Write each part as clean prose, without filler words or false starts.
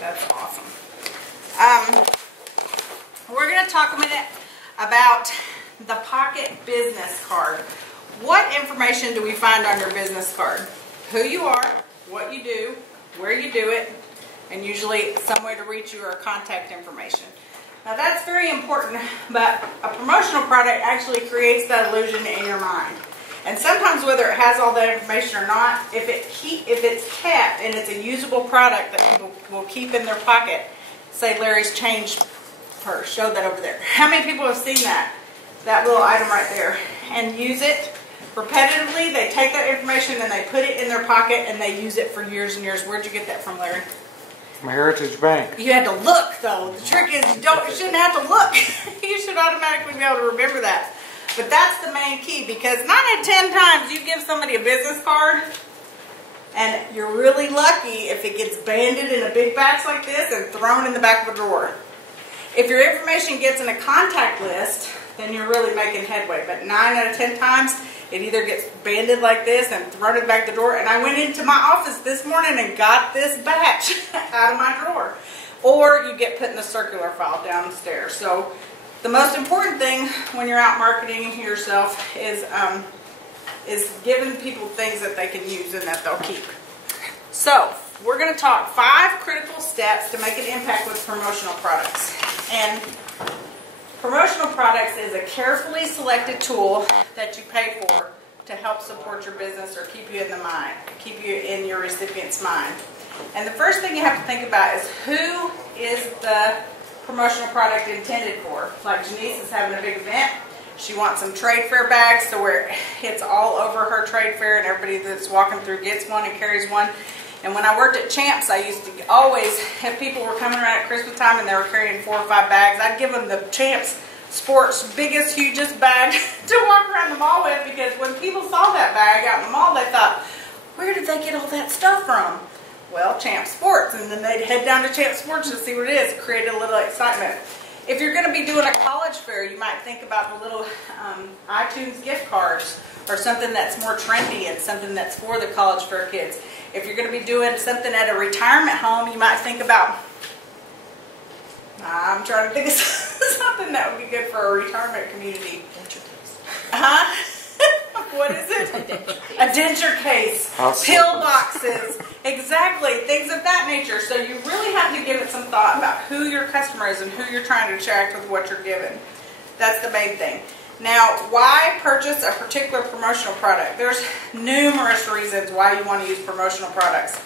That's awesome. We're going to talk a minute about the pocket business card. What information do we find on your business card? Who you are, what you do, where you do it, and usually some way to reach you or contact information. Now that's very important, but a promotional product actually creates that illusion in your mind. And sometimes whether it has all that information or not, if it's kept and it's a usable product that people will keep in their pocket, say Larry's change purse, show that over there. How many people have seen that little item right there and use it repetitively? They take that information and they put it in their pocket and they use it for years and years. Where'd you get that from, Larry? My Heritage Bank. You had to look, though. The trick is you shouldn't have to look. You should automatically be able to remember that. But that's the main key, because 9 out of 10 times you give somebody a business card and you're really lucky if it gets banded in a big batch like this and thrown in the back of a drawer. If your information gets in a contact list, then you're really making headway. But 9 out of 10 times, it either gets banded like this and thrown in the back of the drawer. And I went into my office this morning and got this batch out of my drawer. Or you get put in the circular file downstairs. So the most important thing when you're out marketing yourself is giving people things that they can use and that they'll keep. So we're going to talk 5 critical steps to make an impact with promotional products. And promotional products is a carefully selected tool that you pay for to help support your business or keep you in the mind, keep you in your recipient's mind. And the first thing you have to think about is who is the promotional product intended for. Like Janice is having a big event. She wants some trade fair bags so where it's all over her trade fair and everybody that's walking through gets one and carries one. And when I worked at Champs, I used to always, if people were coming around at Christmas time and they were carrying 4 or 5 bags, I'd give them the Champs Sports biggest, hugest bag to walk around the mall with, because when people saw that bag out in the mall, they thought, where did they get all that stuff from? Well, Champs Sports. And then they'd head down to Champs Sports to see what it is. It created a little excitement. If you're going to be doing a college fair, you might think about the little iTunes gift cards, or something that's more trendy and something that's for the college fair kids. If you're going to be doing something at a retirement home, you might think about, I'm trying to think of something that would be good for a retirement community. What is it? A denture case. Pill boxes. Exactly. Things of that nature. So you really have to give it some thought about who your customer is and who you're trying to attract with what you're giving. That's the main thing. Now, why purchase a particular promotional product? There's numerous reasons why you want to use promotional products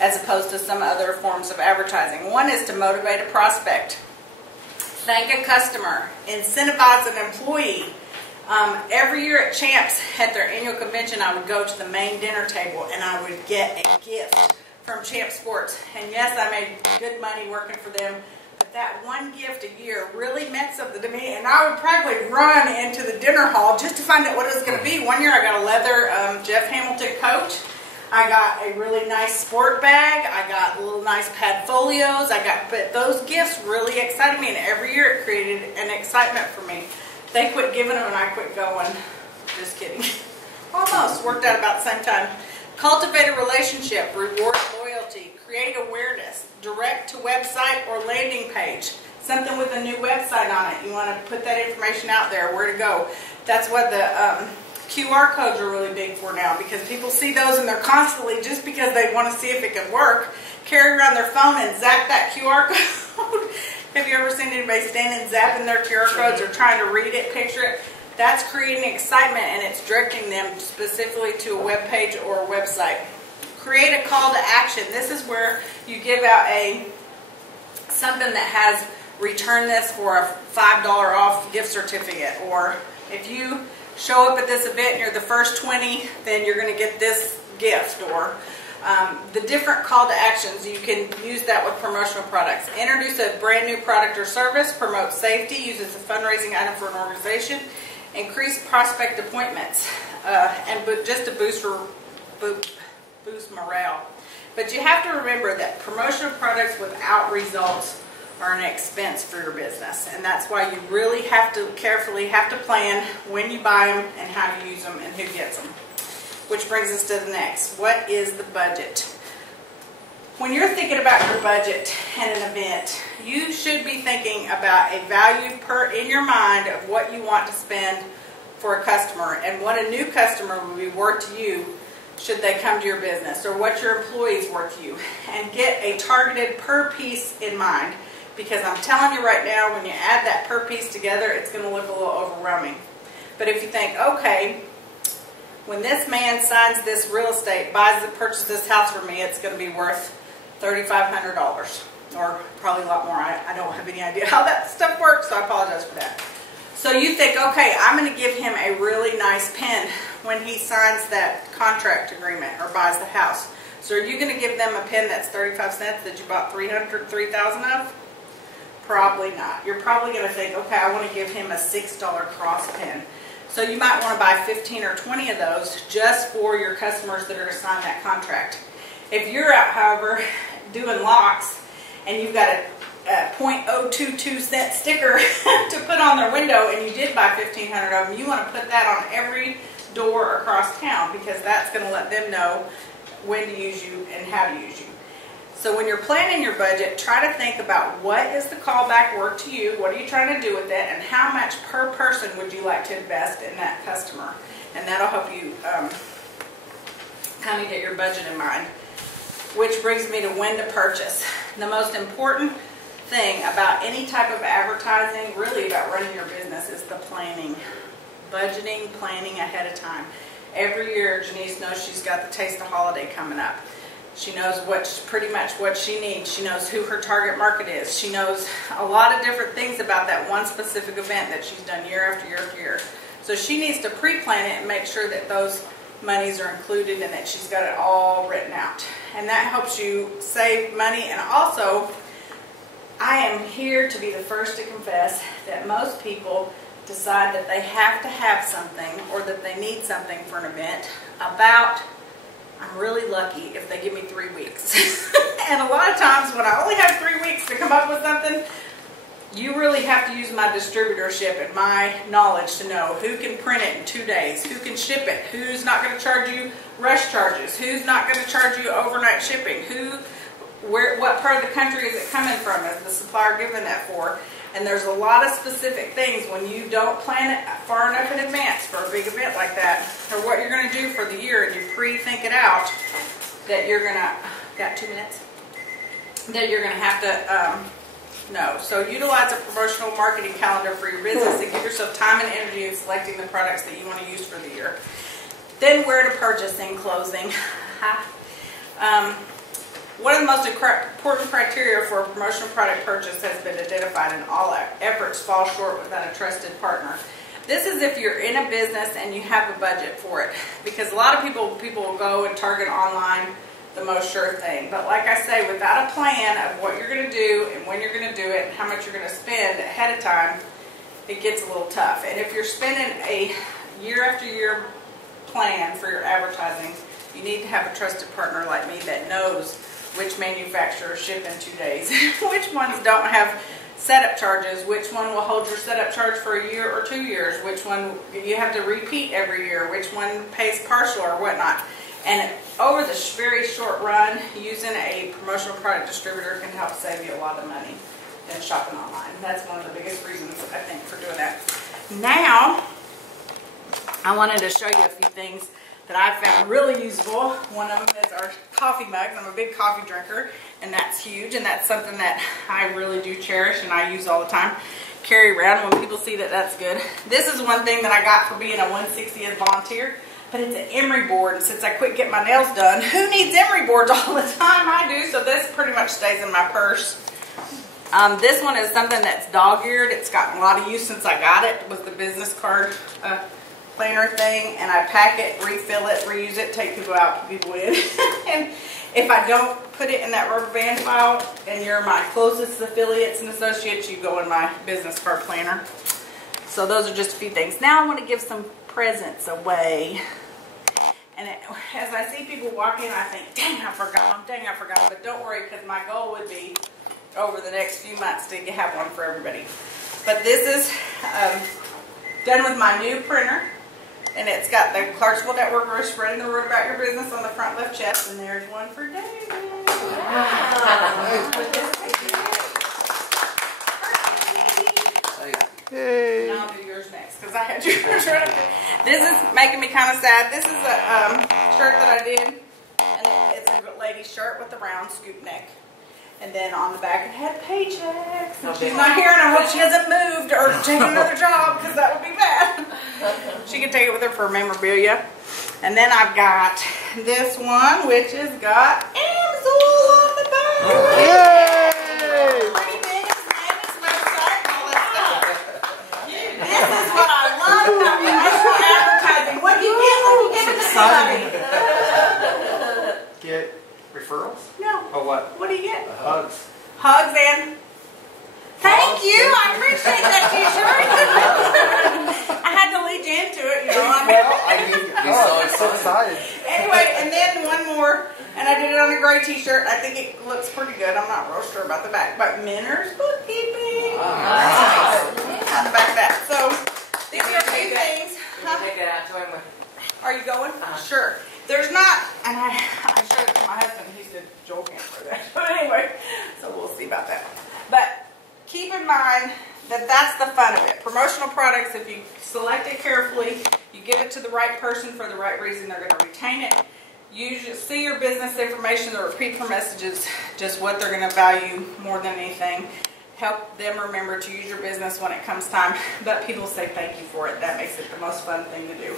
as opposed to some other forms of advertising. One is to motivate a prospect, thank a customer, incentivize an employee. Every year at Champs, at their annual convention, I would go to the main dinner table and I would get a gift from Champs Sports. And yes, I made good money working for them. That one gift a year really meant something to me, and I would probably run into the dinner hall just to find out what it was going to be. One year I got a leather Jeff Hamilton coat. I got a really nice sport bag. I got little nice pad folios. But those gifts really excited me, and every year it created an excitement for me. They quit giving them and I quit going. Just kidding. Almost. Worked out about the same time. Cultivate a relationship. Reward loyalty. Create awareness. Direct to website or landing page. Something with a new website on it. You want to put that information out there, where to go. That's what the QR codes are really big for now, because people see those and they're constantly, just because they want to see if it can work, carry around their phone and zap that QR code. Have you ever seen anybody standing zapping their QR codes or trying to read it, picture it? That's creating excitement, and it's directing them specifically to a web page or a website. Create a call to action. This is where you give out something that has return this for a $5 off gift certificate, or if you show up at this event and you're the first 20, then you're going to get this gift, or the different call to actions. You can use that with promotional products. Introduce a brand new product or service. Promote safety. Use it as a fundraising item for an organization. Increase prospect appointments, just to boost morale. But you have to remember that promotional products without results are an expense for your business, and that's why you really have to carefully plan when you buy them and how you use them and who gets them. Which brings us to the next. What is the budget? when you're thinking about your budget and an event, you should be thinking about a value in your mind of what you want to spend for a customer and what a new customer would be worth to you should they come to your business, or what your employees worth to you, and get a targeted per piece in mind, because I'm telling you right now, when you add that per piece together, it's going to look a little overwhelming. But if you think, okay, when this man signs this real estate, purchases this house for me, it's going to be worth $3,500, or probably a lot more. I don't have any idea how that stuff works, so I apologize for that. So you think, okay, I'm going to give him a really nice pen when he signs that contract agreement or buys the house. So are you going to give them a pen that's 35 cents that you bought 3,000 of? Probably not. You're probably going to think, okay, I want to give him a $6 cross pen. So you might want to buy 15 or 20 of those just for your customers that are to sign that contract. If you're out, however, doing locks and you've got a 0.022 cent sticker to put on their window and you did buy 1,500 of them, you want to put that on every door across town, because that's going to let them know when to use you and how to use you. So when you're planning your budget, try to think about what is the callback worth to you, what are you trying to do with it, and how much per person would you like to invest in that customer. And that'll help you kind of get your budget in mind. Which brings me to when to purchase. The most important thing about any type of advertising, really about running your business, is the planning. Budgeting, planning ahead of time. Every year, Janice knows she's got the Taste of Holiday coming up. She knows pretty much what she needs. She knows who her target market is. She knows a lot of different things about that one specific event that she's done year after year after year. So she needs to pre-plan it and make sure that those monies are included and that she's got it all written out. And that helps you save money. And also, I am here to be the first to confess that most people decide that they have to have something, or that they need something for an event, I'm really lucky if they give me 3 weeks. And a lot of times when I only have 3 weeks to come up with something, you really have to use my distributorship and my knowledge to know who can print it in 2 days, who can ship it, who's not going to charge you rush charges, who's not going to charge you overnight shipping, what part of the country is it coming from, is the supplier giving that for. And there's a lot of specific things when you don't plan it far enough in advance for a big event like that, or what you're going to do for the year, and you pre-think it out, that you're going to, got 2 minutes, that you're going to have to know. So utilize a promotional marketing calendar for your business and give yourself time and energy in selecting the products that you want to use for the year. Then where to purchase in closing. One of the most important criteria for a promotional product purchase has been identified, and all efforts fall short without a trusted partner. This is if you're in a business and you have a budget for it, because a lot of people will go and target online, the most sure thing. But like I say, without a plan of what you're going to do and when you're going to do it and how much you're going to spend ahead of time, it gets a little tough. And if you're spending a year after year plan for your advertising, you need to have a trusted partner like me that knows which manufacturers ship in 2 days, which ones don't have setup charges, which one will hold your setup charge for a year or 2 years, which one you have to repeat every year, which one pays partial or whatnot. And over the very short run, using a promotional product distributor can help save you a lot of money than shopping online. That's one of the biggest reasons, I think, for doing that. Now, I wanted to show you a few things that I found really usable. One of them is our coffee mugs. I'm a big coffee drinker, and that's huge, and that's something that I really do cherish and I use all the time. Carry around when people see that, that's good. This is one thing that I got for being a 160th volunteer, but it's an emery board, and since I quit getting my nails done, who needs emery boards all the time? I do, so this pretty much stays in my purse. This one is something that's dog-eared. It's gotten a lot of use since I got it. It was the business card planner thing, and I pack it, refill it, reuse it, take people out, put people in. And if I don't put it in that rubber band file and you're my closest affiliates and associates, you go in my business card planner. So those are just a few things. Now I want to give some presents away. And as I see people walk in, I think, dang, I forgot them, but don't worry, because my goal would be over the next few months to have one for everybody. But this is done with my new printer. And it's got the Clarksville network, spreading the word about your business on the front left chest. And there's one for David. Yay. And I'll do yours next because I had yours right up there. This is making me kind of sad. This is a shirt that I did, and it's a lady shirt with a round scoop neck. And then on the back it had paychecks. And she's not here, and I hope she hasn't moved or taken another job because that would be bad. She can take it with her for memorabilia. And then I've got this one, which has got Amsoil on the back. Yay! Pretty big, it's Manny's website and all that stuff. This is what I love about national advertising. What do you get when you give it to somebody? Get referrals? No. Oh, what? What do you get? Hugs. Hugs and thank you. I appreciate that t-shirt. I had to lead you into it, you know. I'm so excited. Anyway, and then one more, and I did it on a gray t-shirt. I think it looks pretty good. I'm not real sure about the back, but Minner's Bookkeeping. On the back of that. So these are a few things. Take it out to him. Are you going? Sure. There's not, and I showed it to my husband. He said Joel can't wear that. But anyway, so we'll see about that. But keep in mind that that's the fun of it. Promotional products, if you select it carefully, you give it to the right person for the right reason, they're going to retain it. You just see your business information, the repeat for messages, just what they're going to value more than anything. Help them remember to use your business when it comes time. But people say thank you for it. That makes it the most fun thing to do.